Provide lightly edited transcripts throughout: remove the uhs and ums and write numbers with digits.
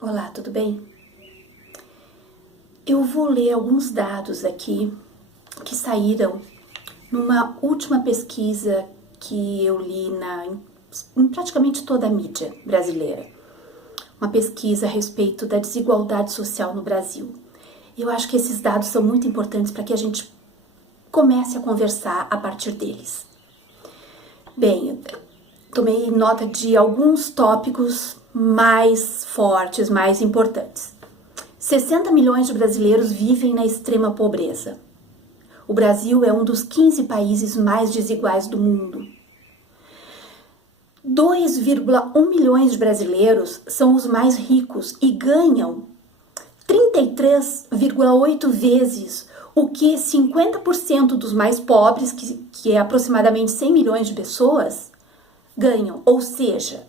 Olá, tudo bem? Eu vou ler alguns dados aqui que saíram numa última pesquisa que eu li em praticamente toda a mídia brasileira. Uma pesquisa a respeito da desigualdade social no Brasil. Eu acho que esses dados são muito importantes para que a gente comece a conversar a partir deles. Bem, eu tomei nota de alguns tópicos mais fortes, mais importantes. 60 milhões de brasileiros vivem na extrema pobreza. O Brasil é um dos 15 países mais desiguais do mundo. 2,1 milhões de brasileiros são os mais ricos e ganham 33,8 vezes o que 50% dos mais pobres, que é aproximadamente 100 milhões de pessoas, ganham. Ou seja,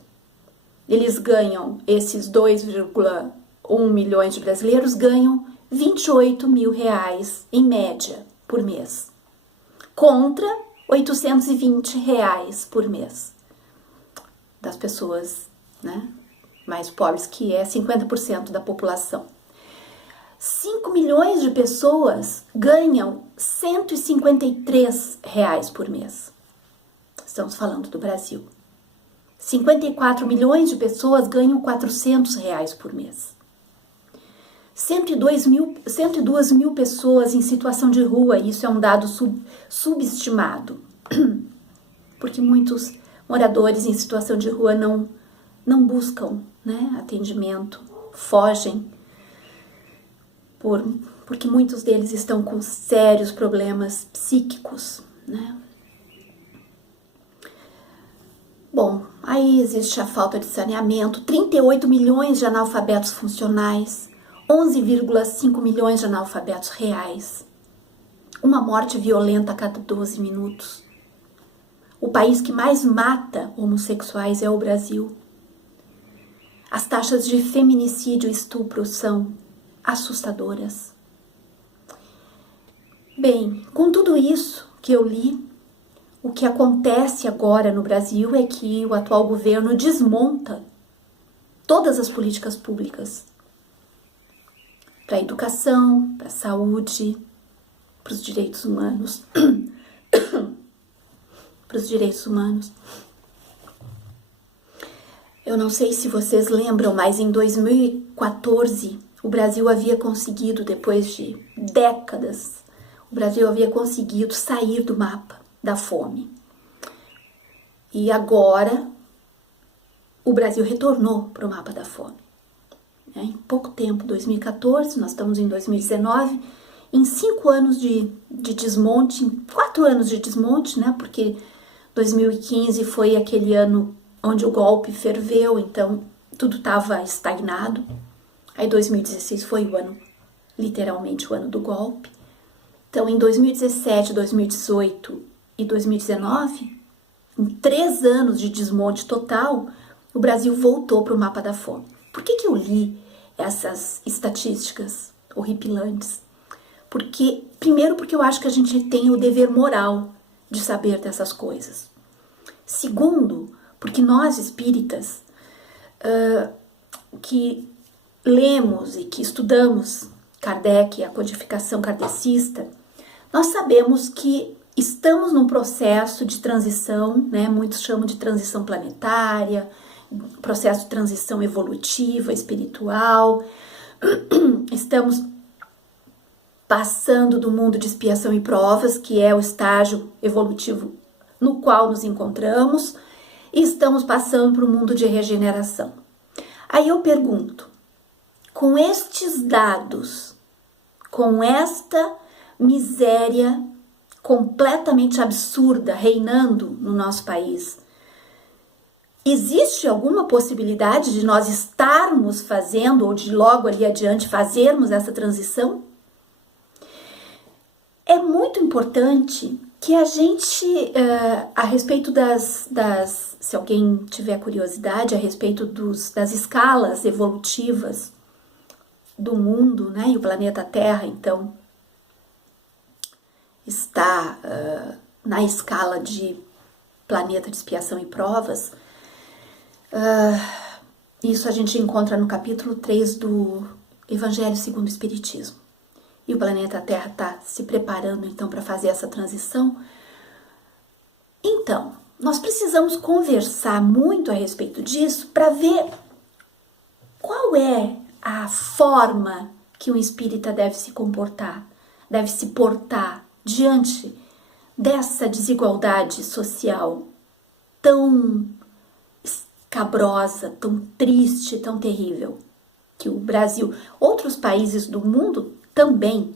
eles ganham, esses 2,1 milhões de brasileiros ganham 28 mil reais em média por mês, contra 820 reais por mês das pessoas, né, mais pobres, que é 50% da população. 5 milhões de pessoas ganham 153 reais por mês. Estamos falando do Brasil. 54 milhões de pessoas ganham 400 reais por mês. 102 mil pessoas em situação de rua, isso é um dado subestimado, porque muitos moradores em situação de rua não buscam, né, atendimento, fogem, porque muitos deles estão com sérios problemas psíquicos, né? Bom, aí existe a falta de saneamento, 38 milhões de analfabetos funcionais, 11,5 milhões de analfabetos reais, uma morte violenta a cada 12 minutos. O país que mais mata homossexuais é o Brasil. As taxas de feminicídio e estupro são assustadoras. Bem, com tudo isso que eu li, o que acontece agora no Brasil é que o atual governo desmonta todas as políticas públicas para a educação, para a saúde, para os direitos humanos, para os direitos humanos. Eu não sei se vocês lembram, mas em 2014 o Brasil havia conseguido, depois de décadas, o Brasil havia conseguido sair do mapa da fome. E agora o Brasil retornou para o mapa da fome. Em pouco tempo, 2014, nós estamos em 2019, em 5 anos de desmonte, em 4 anos de desmonte, né? Porque 2015 foi aquele ano onde o golpe ferveu, então tudo estava estagnado. Aí 2016 foi o ano, literalmente o ano do golpe. Então em 2017, 2018 e 2019, em 3 anos de desmonte total, o Brasil voltou para o mapa da fome. Por que eu li essas estatísticas horripilantes? Primeiro, porque eu acho que a gente tem o dever moral de saber dessas coisas. Segundo, porque nós espíritas que lemos e que estudamos Kardec, a codificação kardecista, nós sabemos que estamos num processo de transição, né? Muitos chamam de transição planetária, processo de transição evolutiva, espiritual. Estamos passando do mundo de expiação e provas, que é o estágio evolutivo no qual nos encontramos, e estamos passando para o mundo de regeneração. Aí eu pergunto, com estes dados, com esta miséria completamente absurda reinando no nosso país, existe alguma possibilidade de nós estarmos fazendo, ou de logo ali adiante fazermos essa transição? É muito importante que a gente, a respeito se alguém tiver curiosidade, a respeito das escalas evolutivas do mundo, né, e o planeta Terra, então, está na escala de planeta de expiação e provas, Isso a gente encontra no capítulo 3 do Evangelho segundo o Espiritismo. E o planeta Terra está se preparando então para fazer essa transição. Então, nós precisamos conversar muito a respeito disso para ver qual é a forma que um espírita deve se comportar, deve se portar diante dessa desigualdade social tão escabrosa, tão triste, tão terrível que o Brasil, outros países do mundo também,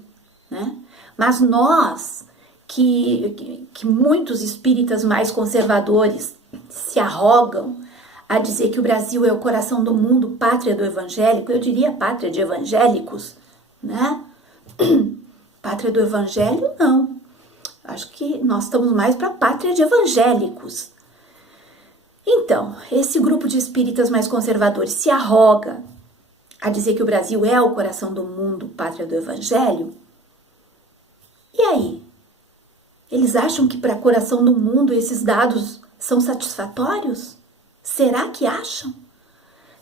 né? Mas nós, que muitos espíritas mais conservadores se arrogam a dizer que o Brasil é o coração do mundo, pátria do evangélico, eu diria pátria de evangélicos, né? Pátria do evangelho, não. Acho que nós estamos mais para a pátria de evangélicos. Então, esse grupo de espíritas mais conservadores se arroga a dizer que o Brasil é o coração do mundo, pátria do evangelho. E aí? Eles acham que para coração do mundo esses dados são satisfatórios? Será que acham?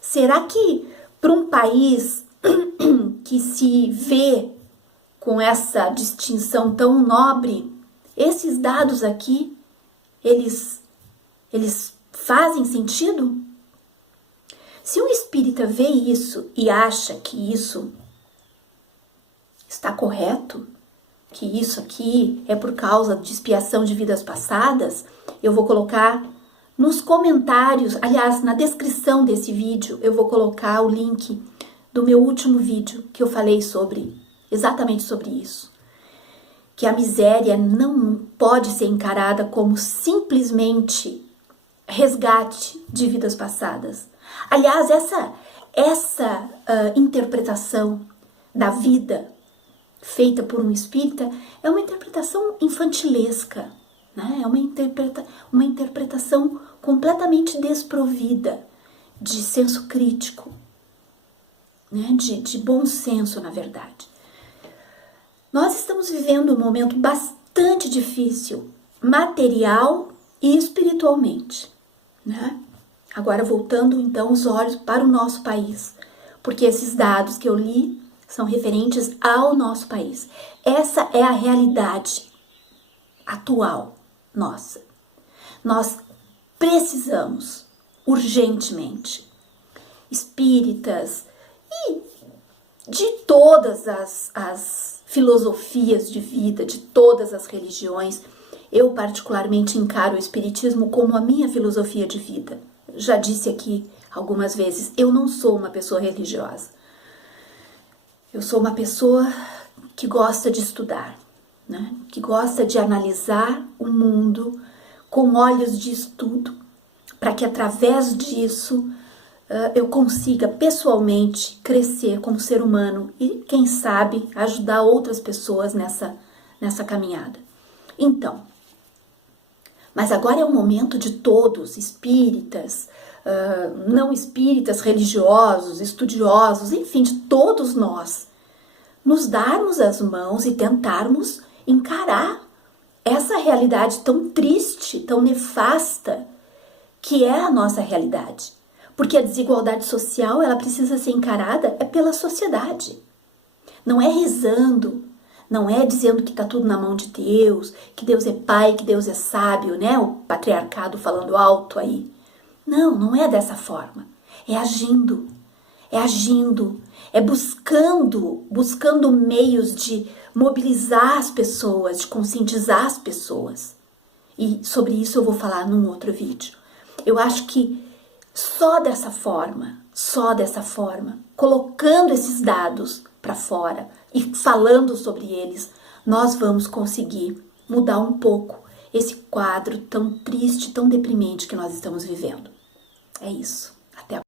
Será que para um país que se vê com essa distinção tão nobre, esses dados aqui, eles fazem sentido? Se um espírita vê isso e acha que isso está correto, que isso aqui é por causa de expiação de vidas passadas, eu vou colocar nos comentários, aliás, na descrição desse vídeo, eu vou colocar o link do meu último vídeo que eu falei exatamente sobre isso. Que a miséria não pode ser encarada como simplesmente resgate de vidas passadas. Aliás, essa interpretação da vida feita por um espírita é uma interpretação infantilesca, né? É uma interpretação completamente desprovida de senso crítico, né? De bom senso, na verdade. Nós estamos vivendo um momento bastante difícil, material e espiritualmente, né? Agora voltando então os olhos para o nosso país, porque esses dados que eu li são referentes ao nosso país. Essa é a realidade atual nossa. Nós precisamos urgentemente, espíritas e de todas as filosofias de vida, de todas as religiões. Eu particularmente encaro o espiritismo como a minha filosofia de vida. Já disse aqui algumas vezes, eu não sou uma pessoa religiosa. Eu sou uma pessoa que gosta de estudar, né? Que gosta de analisar o mundo com olhos de estudo, para que através disso eu consiga pessoalmente crescer como ser humano e, quem sabe, ajudar outras pessoas nessa caminhada. Então, mas agora é o momento de todos, espíritas, não espíritas, religiosos, estudiosos, enfim, de todos nós, nos darmos as mãos e tentarmos encarar essa realidade tão triste, tão nefasta, que é a nossa realidade. Porque a desigualdade social, ela precisa ser encarada pela sociedade. Não é rezando, não é dizendo que está tudo na mão de Deus, que Deus é pai, que Deus é sábio, né? O patriarcado falando alto aí. Não, não é dessa forma. É agindo, é buscando meios de mobilizar as pessoas, de conscientizar as pessoas. E sobre isso eu vou falar num outro vídeo. Eu acho que só dessa forma, colocando esses dados para fora e falando sobre eles, nós vamos conseguir mudar um pouco esse quadro tão triste, tão deprimente que nós estamos vivendo. É isso.